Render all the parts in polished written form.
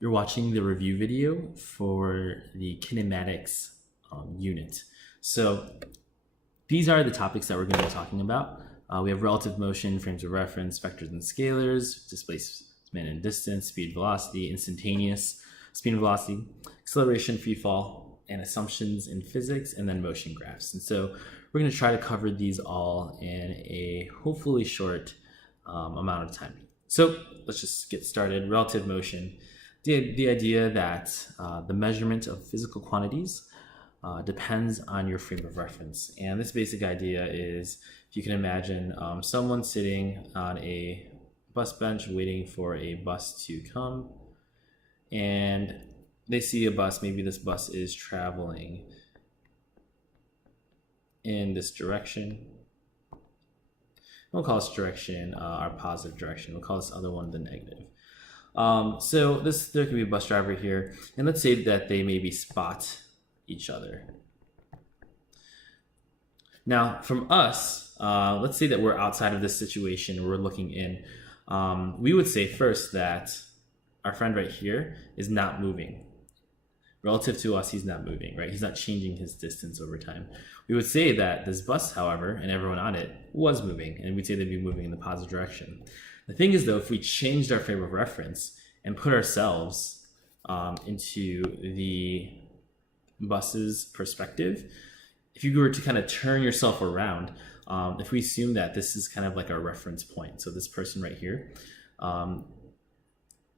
You're watching the review video for the kinematics unit. So these are the topics that we're going to be talking about. We have relative motion, frames of reference, vectors and scalars, displacement and distance, speed, velocity, instantaneous, speed and velocity, acceleration, free fall, and assumptions in physics, and then motion graphs. And so we're going to try to cover these all in a hopefully short amount of time. So let's just get started. Relative motion. The idea that the measurement of physical quantities depends on your frame of reference. And this basic idea is, if you can imagine someone sitting on a bus bench waiting for a bus to come, and they see a bus. Maybe this bus is traveling in this direction. We'll call this direction our positive direction. We'll call this other one the negative. So there could be a bus driver here, and let's say that they maybe spot each other. Now, from us, let's say that we're outside of this situation, we're looking in. We would say first that our friend right here is not moving. Relative to us, he's not moving, right? He's not changing his distance over time. We would say that this bus, however, and everyone on it was moving, and we'd say they'd be moving in the positive direction. The thing is, though, if we changed our frame of reference and put ourselves into the bus's perspective, if you were to kind of turn yourself around, if we assume that this is kind of like our reference point, so this person right here,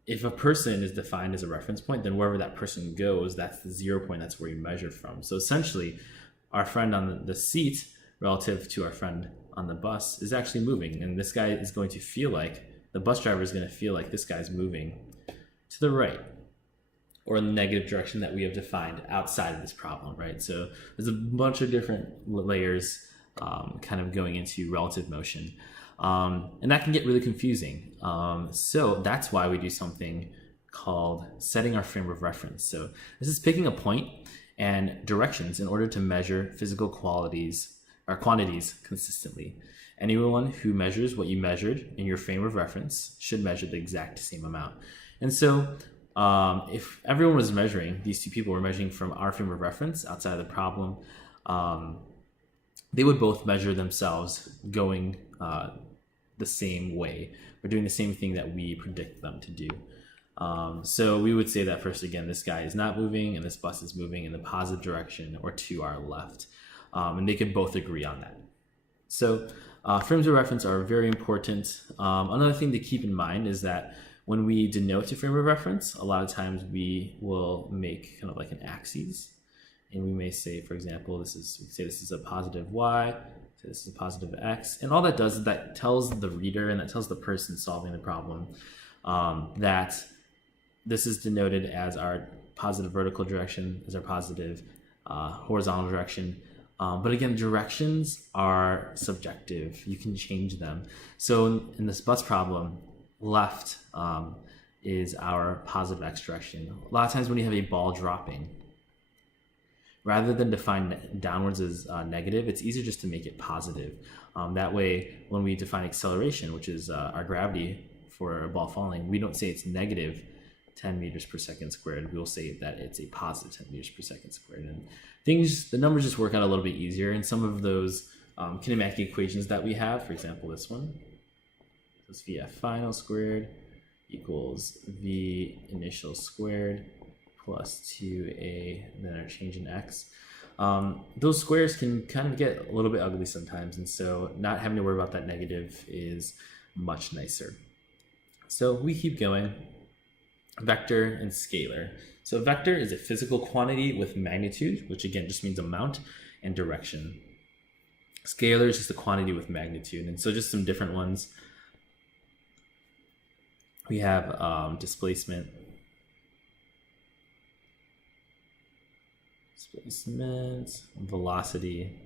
if a person is defined as a reference point, then wherever that person goes, that's the 0 point, that's where you measure from. So essentially, our friend on the seat relative to our friend on the bus is actually moving, and this guy is going to feel like, the bus driver is going to feel like this guy's moving to the right, or in the negative direction that we have defined outside of this problem, right? So there's a bunch of different layers kind of going into relative motion, and that can get really confusing. So that's why we do something called setting our frame of reference. So this is picking a point and directions in order to measure physical qualities or quantities consistently. Anyone who measures what you measured in your frame of reference should measure the exact same amount. And so if everyone was measuring, these two people were measuring from our frame of reference outside of the problem, they would both measure themselves going the same way, or doing the same thing that we predict them to do. So we would say that first, again, this guy is not moving and this bus is moving in the positive direction or to our left. And they could both agree on that. So frames of reference are very important. Another thing to keep in mind is that when we denote a frame of reference, a lot of times we will make kind of like an axis. And we may say, for example, we say this is a positive y, so this is a positive x. And all that does is that tells the reader, and that tells the person solving the problem, that this is denoted as our positive vertical direction, as our positive horizontal direction. But again, directions are subjective. You can change them. So in this bus problem, left is our positive x direction. A lot of times when you have a ball dropping, rather than define downwards as negative, it's easier just to make it positive. That way, when we define acceleration, which is our gravity for a ball falling, we don't say it's negative 10 meters per second squared. We'll say that it's a positive 10 meters per second squared. And the numbers just work out a little bit easier. And some of those kinematic equations that we have, for example, this one, is VF final squared equals V initial squared plus 2a, then our change in x. Those squares can kind of get a little bit ugly sometimes, and so not having to worry about that negative is much nicer. So we keep going. Vector and scalar. So vector is a physical quantity with magnitude, which again just means amount, and direction. Scalar is just a quantity with magnitude. And so just some different ones. We have displacement, velocity.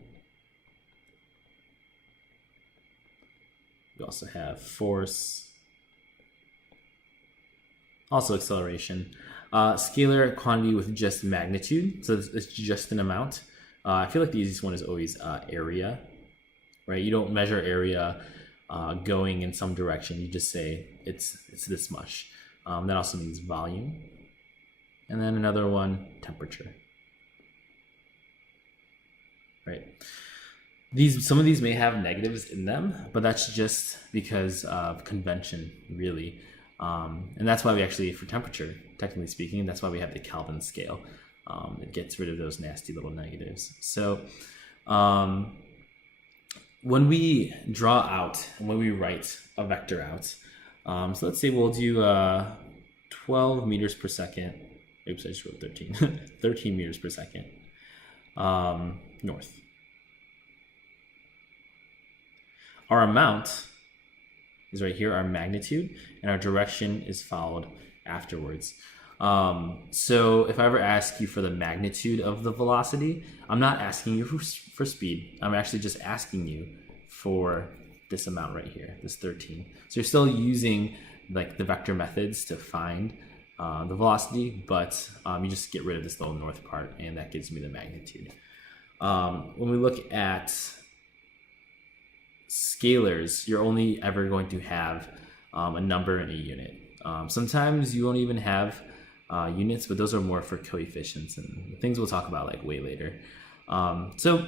We also have force, also acceleration. Scalar quantity with just magnitude, so it's just an amount. I feel like the easiest one is always area, right? You don't measure area going in some direction. You just say it's this much. That also means volume. and then another one, temperature. Right. Some of these may have negatives in them, but that's just because of convention, really. And that's why we actually, for temperature, technically speaking, that's why we have the Kelvin scale. It gets rid of those nasty little negatives. So when we draw out and when we write a vector out, so let's say we'll do 12 meters per second. Oops, I just wrote 13. 13 meters per second north. Our amount is right here, our magnitude, and our direction is followed afterwards. So if I ever ask you for the magnitude of the velocity, I'm not asking you for speed. I'm actually just asking you for this amount right here, this 13. So you're still using like the vector methods to find the velocity, but you just get rid of this little north part, and that gives me the magnitude. When we look at scalars, you're only ever going to have a number and a unit. Sometimes you won't even have units, but those are more for coefficients and things we'll talk about like way later. So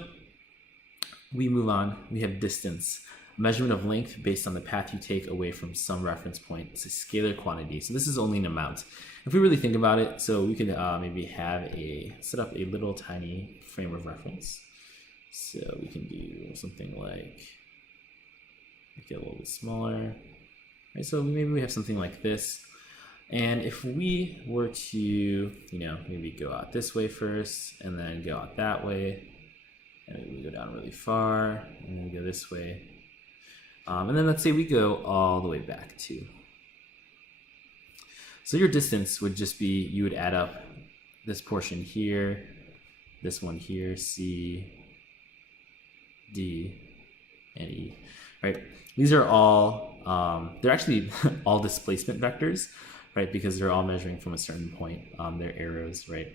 we move on. We have distance, measurement of length based on the path you take away from some reference point. It's a scalar quantity, so this is only an amount. If we really think about it, so we could maybe have set up a little tiny frame of reference. So we can do something like make it a little bit smaller. Right, so maybe we have something like this. And if we were to, maybe go out this way first and then go out that way, and maybe we go down really far and then go this way. And then let's say we go all the way back too. So your distance would just be, you would add up this portion here, this one here, C, D, and E, right? These are all, they're actually all displacement vectors, right? Because they're all measuring from a certain point. They're arrows, right?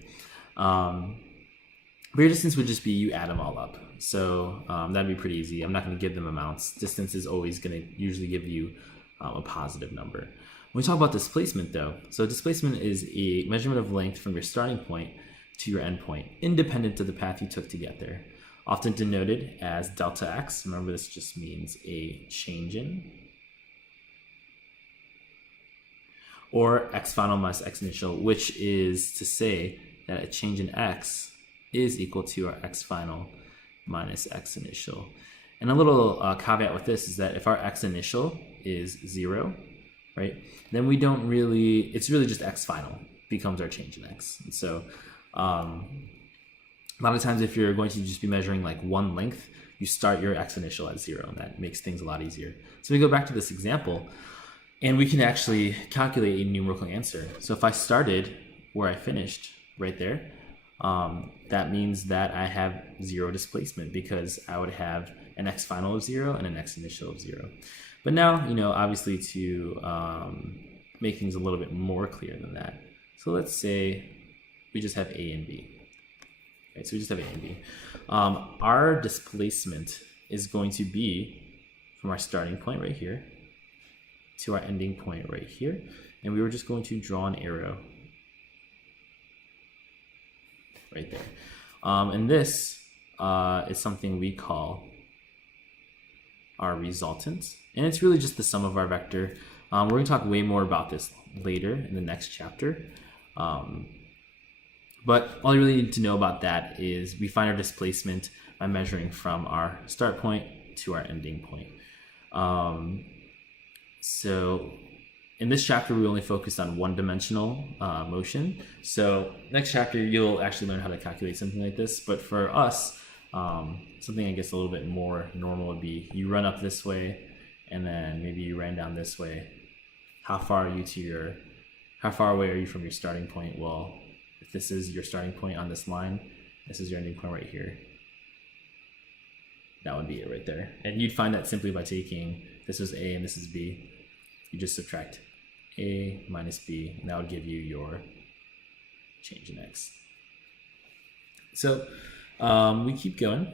But your distance would just be, you add them all up. So that'd be pretty easy. I'm not going to give them amounts. Distance is always going to usually give you a positive number. When we talk about displacement though, so displacement is a measurement of length from your starting point to your end point, independent of the path you took to get there. Often denoted as delta x. Remember, this just means a change in. Or x final minus x initial, which is to say that a change in x is equal to our x final minus x initial. And a little caveat with this is that if our x initial is 0, right, then we don't really, it's really just x final becomes our change in x. And so a lot of times if you're going to just be measuring like one length, you start your x initial at 0, and that makes things a lot easier. So we go back to this example, and we can actually calculate a numerical answer. So if I started where I finished right there, that means that I have 0 displacement because I would have an x final of 0 and an x initial of 0. But now, obviously to make things a little bit more clear than that. So let's say we just have A and B. Okay, so we just have A and B. Our displacement is going to be from our starting point right here to our ending point right here. And we were just going to draw an arrow right there. And this is something we call our resultant. And it's really just the sum of our vector. We're going to talk way more about this later in the next chapter. But all you really need to know about that is we find our displacement by measuring from our start point to our ending point. So in this chapter, we only focused on one-dimensional motion. So next chapter, you'll actually learn how to calculate something like this. But for us, something I guess a little bit more normal would be you run up this way, and then maybe you ran down this way. How far away are you from your starting point? Well, if this is your starting point on this line, this is your ending point right here. That would be it right there. And you'd find that simply by taking, this is A and this is B. You just subtract A minus B, and that would give you your change in x. So we keep going.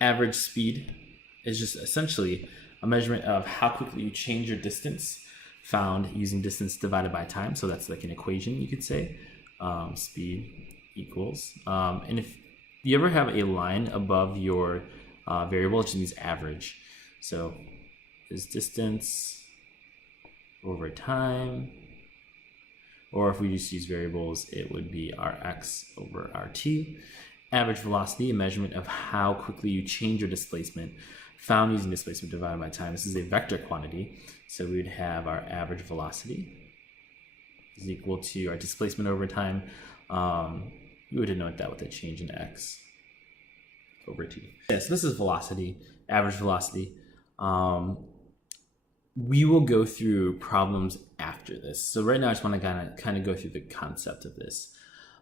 Average speed is just essentially a measurement of how quickly you change your distance found using distance divided by time. So that's like an equation, you could say. Speed equals. And if you ever have a line above your variable, it just means average. So is distance over time, or if we just use variables, it would be Rx over Rt. Average velocity, a measurement of how quickly you change your displacement, found using displacement divided by time. This is a vector quantity, so we would have our average velocity is equal to our displacement over time. We would denote that with a change in x over t. Yeah, so this is velocity, average velocity. We will go through problems after this. So right now I just want to kind of go through the concept of this.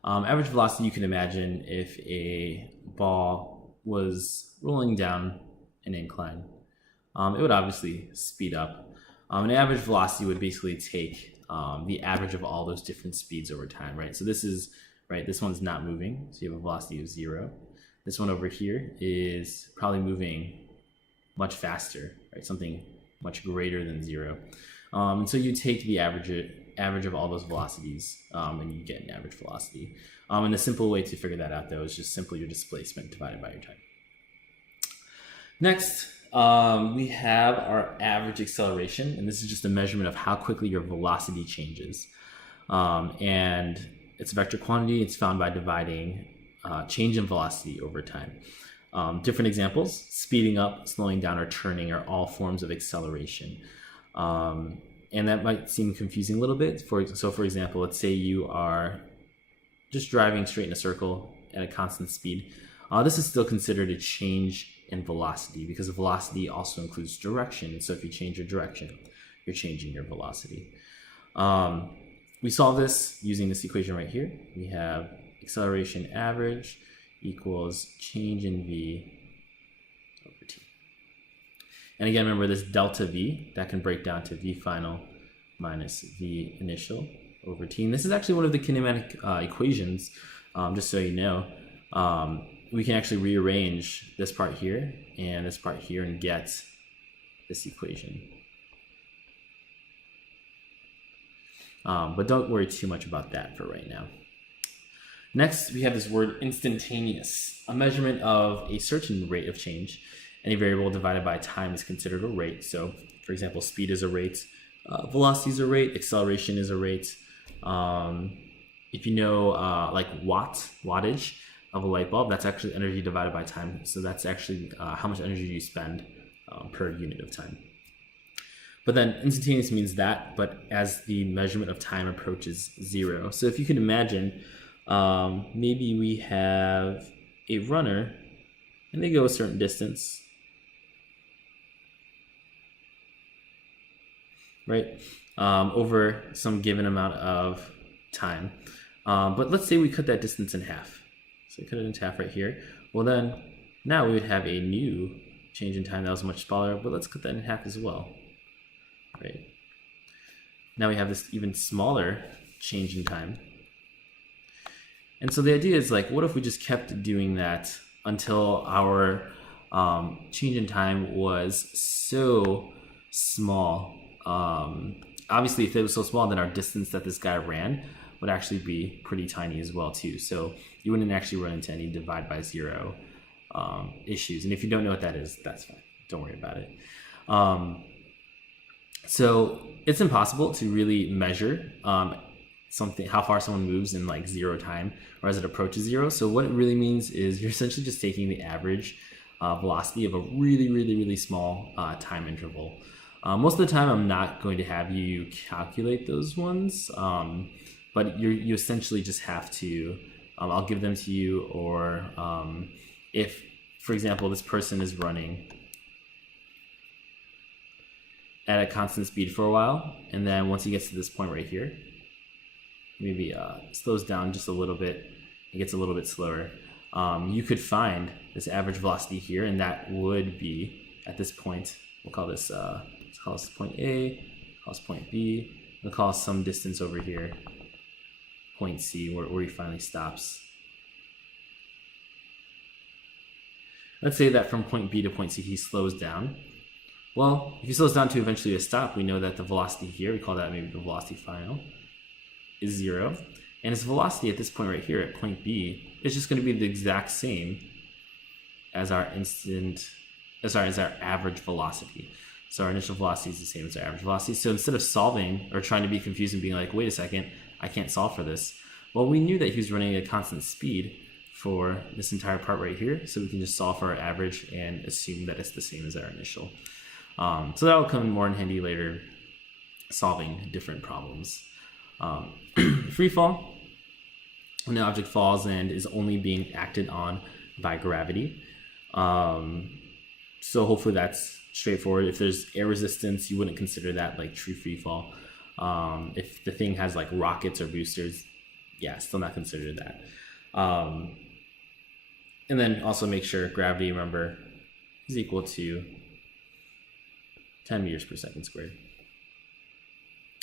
Average velocity, you can imagine if a ball was rolling down an incline, it would obviously speed up. An average velocity would basically take the average of all those different speeds over time, right? So this is, right, this one's not moving, so you have a velocity of 0. This one over here is probably moving much faster, right? Something much greater than 0. And so you take the average of all those velocities and you get an average velocity. And the simple way to figure that out, though, is just simply your displacement divided by your time. Next, we have our average acceleration, and this is just a measurement of how quickly your velocity changes. And it's a vector quantity. It's found by dividing change in velocity over time. Different examples: speeding up, slowing down, or turning are all forms of acceleration. And that might seem confusing a little bit. So for example, let's say you are just driving straight in a circle at a constant speed. This is still considered a change in velocity because velocity also includes direction. So if you change your direction, you're changing your velocity. We solve this using this equation right here. We have acceleration average equals change in v over t. And again, remember this delta v, that can break down to v final minus v initial over t. And this is actually one of the kinematic equations, just so you know. We can actually rearrange this part here and this part here and get this equation. But don't worry too much about that for right now. Next, we have this word instantaneous, a measurement of a certain rate of change. Any variable divided by time is considered a rate. So, for example, speed is a rate, velocity is a rate, acceleration is a rate. If you know like wattage of a light bulb, that's actually energy divided by time. So that's actually how much energy you spend per unit of time. But then instantaneous means that, but as the measurement of time approaches 0. So if you can imagine, maybe we have a runner and they go a certain distance, right, over some given amount of time. But let's say we cut that distance in half. So we cut it in half right here. Well then, now we would have a new change in time that was much smaller, but let's cut that in half as well. Right. Now we have this even smaller change in time. And so the idea is like, what if we just kept doing that until our change in time was so small? Obviously, if it was so small, then our distance that this guy ran would actually be pretty tiny as well too. So you wouldn't actually run into any divide by 0 issues. And if you don't know what that is, that's fine. Don't worry about it. So it's impossible to really measure how far someone moves in like 0 time or as it approaches 0. So what it really means is you're essentially just taking the average velocity of a really, really, really small time interval. Most of the time I'm not going to have you calculate those ones, but you essentially just have to, I'll give them to you, or if, for example, this person is running at a constant speed for a while, and then once he gets to this point right here, maybe slows down just a little bit, it gets a little bit slower, you could find this average velocity here, and that would be at this point, we'll call this let's call this point A, call this point B, we'll call some distance over here point C, where he finally stops. Let's say that from point B to point C he slows down. Well, if you slow this down to eventually a stop, we know that the velocity here, we call that maybe the velocity final, is 0. And its velocity at this point right here at point B is just going to be the exact same as our average velocity. So our initial velocity is the same as our average velocity. So instead of solving or trying to be confused and being like, wait a second, I can't solve for this. Well, we knew that he was running at a constant speed for this entire part right here. So we can just solve for our average and assume that it's the same as our initial. So that will come more in handy later, solving different problems. Free fall, when the object falls and is only being acted on by gravity. So hopefully that's straightforward. If there's air resistance, you wouldn't consider that like true free fall. If the thing has like rockets or boosters, yeah, still not considered that. And then also make sure gravity, remember, is equal to 10 meters per second squared.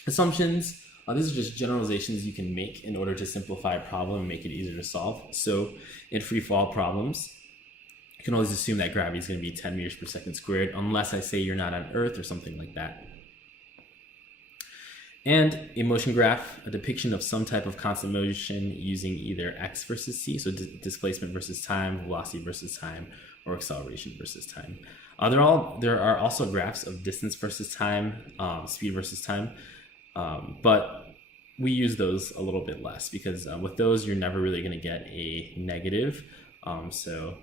Assumptions, these are just generalizations you can make in order to simplify a problem and make it easier to solve. So in free fall problems, you can always assume that gravity is going to be 10 meters per second squared, unless I say you're not on Earth or something like that. And a motion graph, a depiction of some type of constant motion using either x versus c, so displacement versus time, velocity versus time, or acceleration versus time. There are also graphs of distance versus time, speed versus time, but we use those a little bit less because with those you're never really going to get a negative, so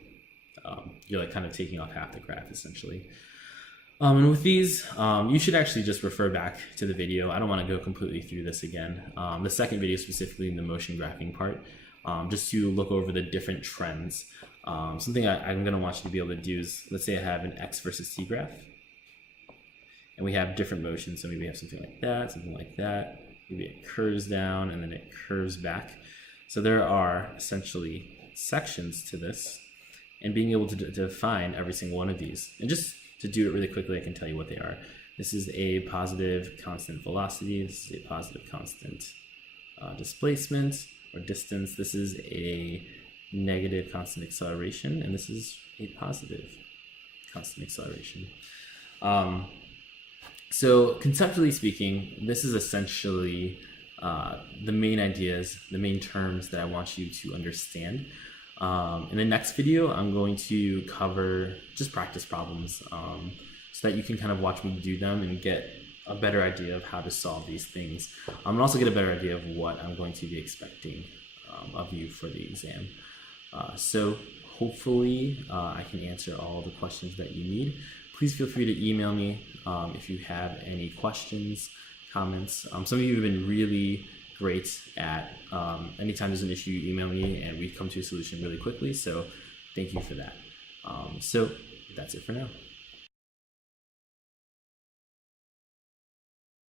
you're like kind of taking off half the graph essentially. And with these, you should actually just refer back to the video. I don't want to go completely through this again. The second video specifically in the motion graphing part, just to look over the different trends. Something I'm going to want you to be able to do is, let's say I have an x versus t graph, and we have different motions. So maybe we have something like that, maybe it curves down and then it curves back. So there are essentially sections to this, and being able to define every single one of these. And just to do it really quickly, I can tell you what they are. This is a positive constant velocity. This is a positive constant displacement or distance. This is a negative constant acceleration, and this is a positive constant acceleration. So conceptually speaking, this is essentially the main ideas, the main terms that I want you to understand. In the next video, I'm going to cover just practice problems so that you can kind of watch me do them and get a better idea of how to solve these things. And also get a better idea of what I'm going to be expecting of you for the exam. So hopefully I can answer all the questions that you need. Please feel free to email me if you have any questions, comments. Some of you have been really great at anytime there's an issue, you email me and we come to a solution really quickly. So thank you for that. So that's it for now.